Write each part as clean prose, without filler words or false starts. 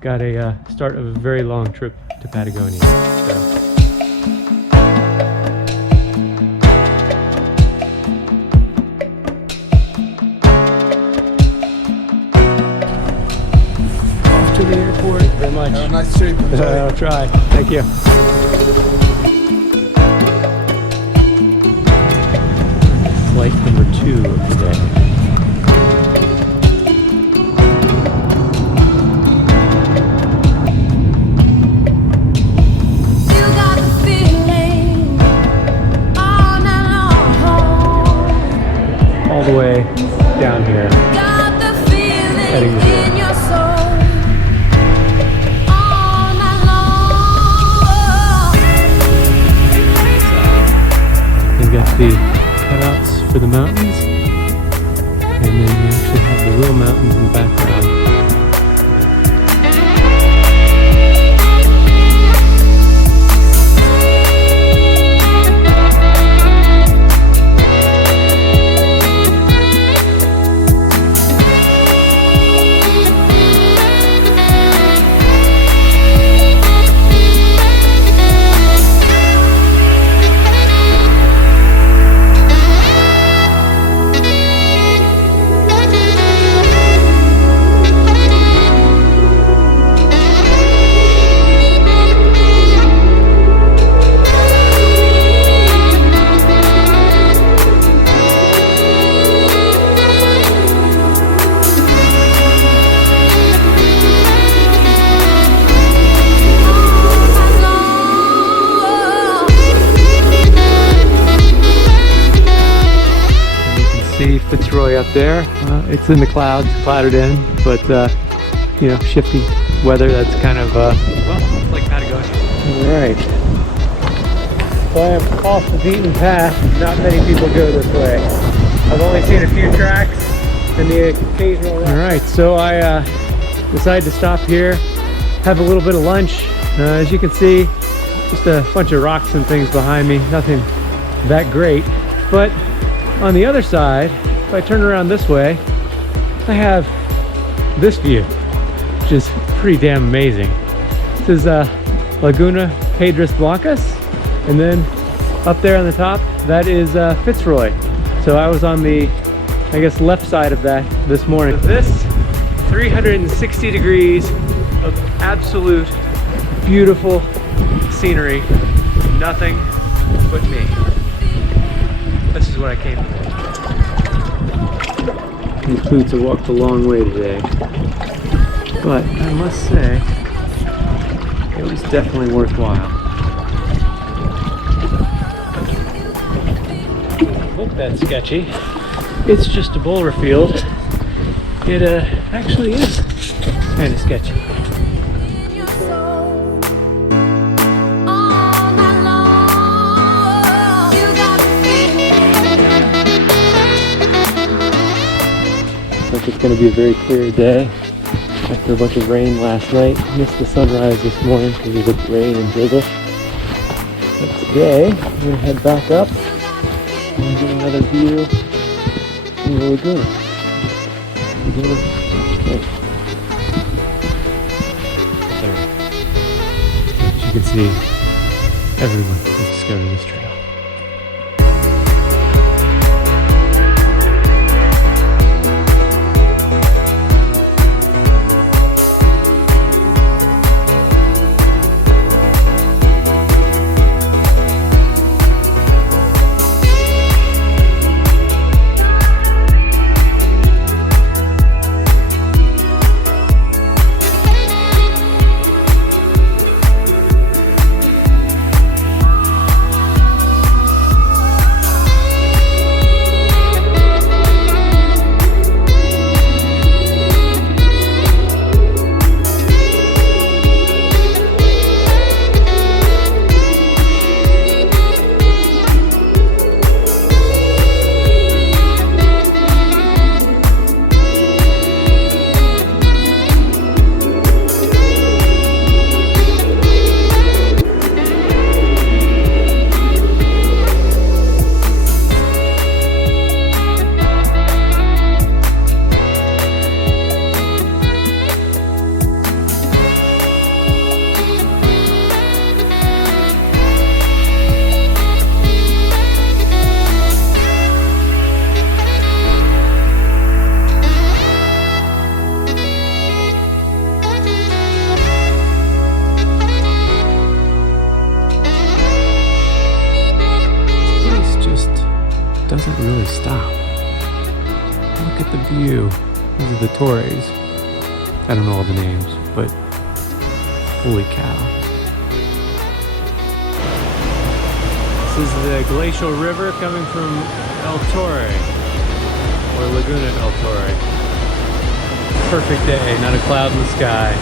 got a start of a very long trip to Patagonia. So. To the airport. Thank you very much. Nice to see you. I'll try. Thank you. Flight number 2 of the day. All the way down here. Heading to Cerro. They've got the cutouts for the mountains, and then you actually have the real mountains in the background. See Fitz up there. It's in the clouds, clouded in, but you know, shifty weather. That's kind of well, it's like Patagonia. All right. So I am off the beaten path. Not many people go this way. I've only seen a few tracks and the occasional. All right. So I decided to stop here, have a little bit of lunch. As you can see, just a bunch of rocks and things behind me. Nothing that great, but on the other side, if I turn around this way, I have this view, which is pretty damn amazing. This is Laguna Piedrat Blancas, and then up there on the top, that is Fitz. So I was on the, I guess, left side of that this morning. This 360 degrees of absolute beautiful scenery, nothing but me. This is what I came for. These boots have walked a long way today, but I must say, it was definitely worthwhile. Look, that's sketchy. It's just a boulder field. It actually is kind of sketchy. It's going to be a very clear day after a bunch of rain last night. Missed the sunrise this morning because of the rain and drizzle. But today, I'm going to head back up and get another view in the lagoon. As you can see, everyone can discover this trail. stop. Look at the view. These are the Torres. I don't know all the names, but holy cow. This is the glacial river coming from El Torre, or Laguna El Torre. Perfect day, not a cloud in the sky.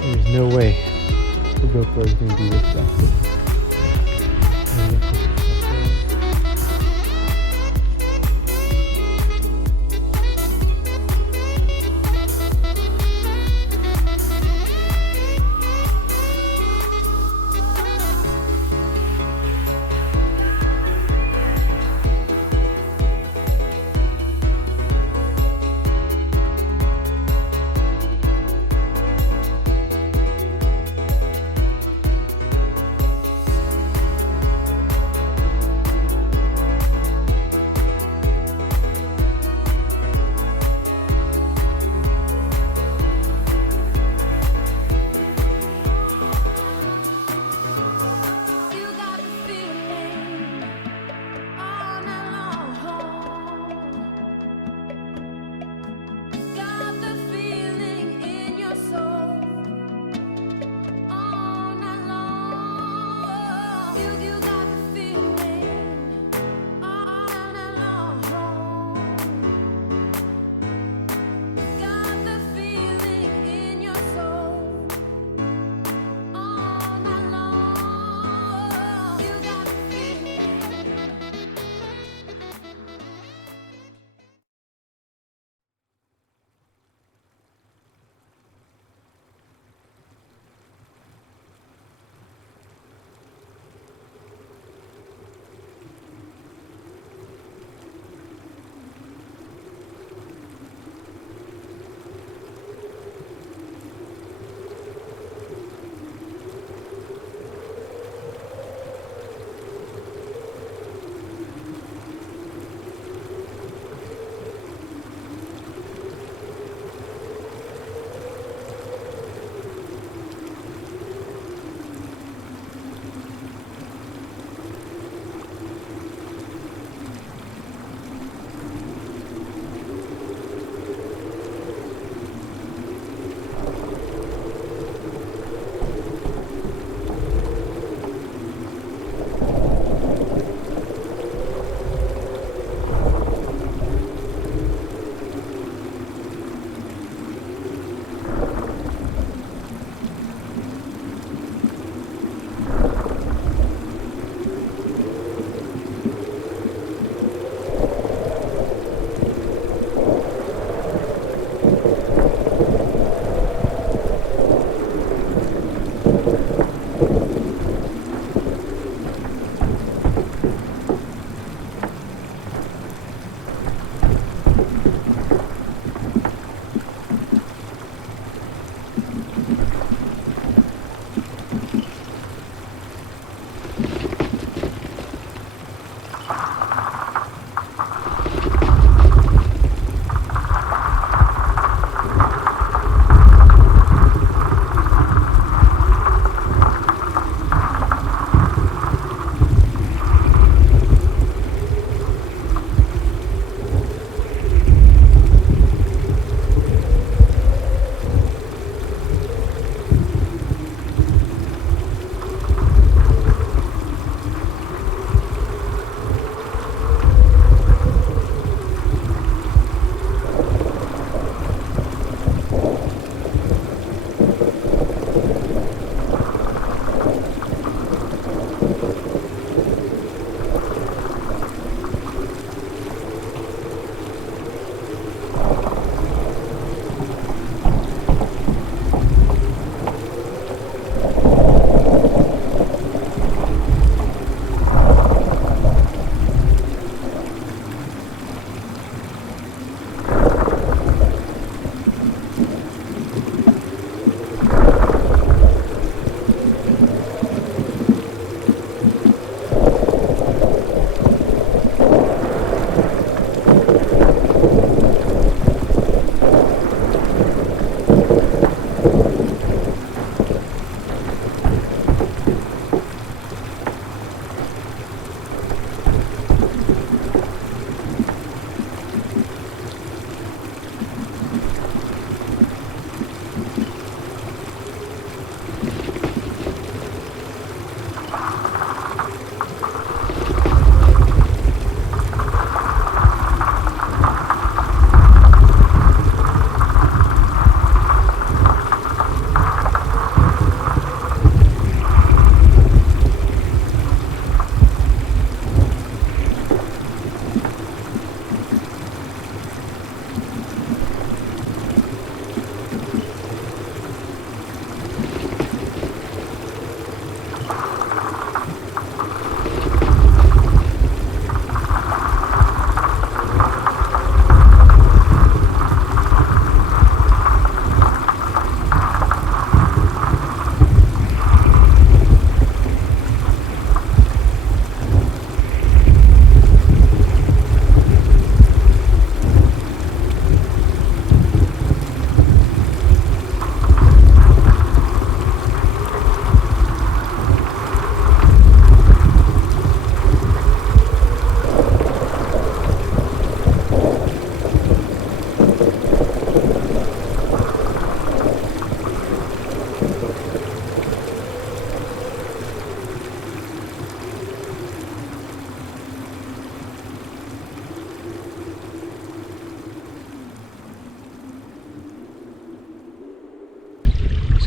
There's no way the GoPro is going to be this fast.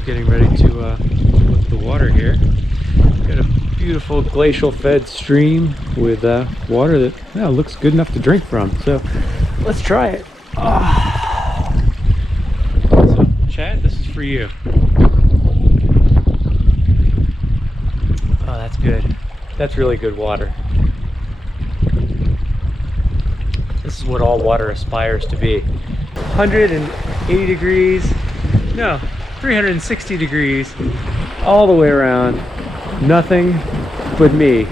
Getting ready to look at the water here. Got a beautiful glacial fed stream with water that looks good enough to drink from. So let's try it. So Chad, this is for you. Oh, that's good. That's really good water. This is what all water aspires to be. 180 degrees. No. 360 degrees all the way around, nothing but me.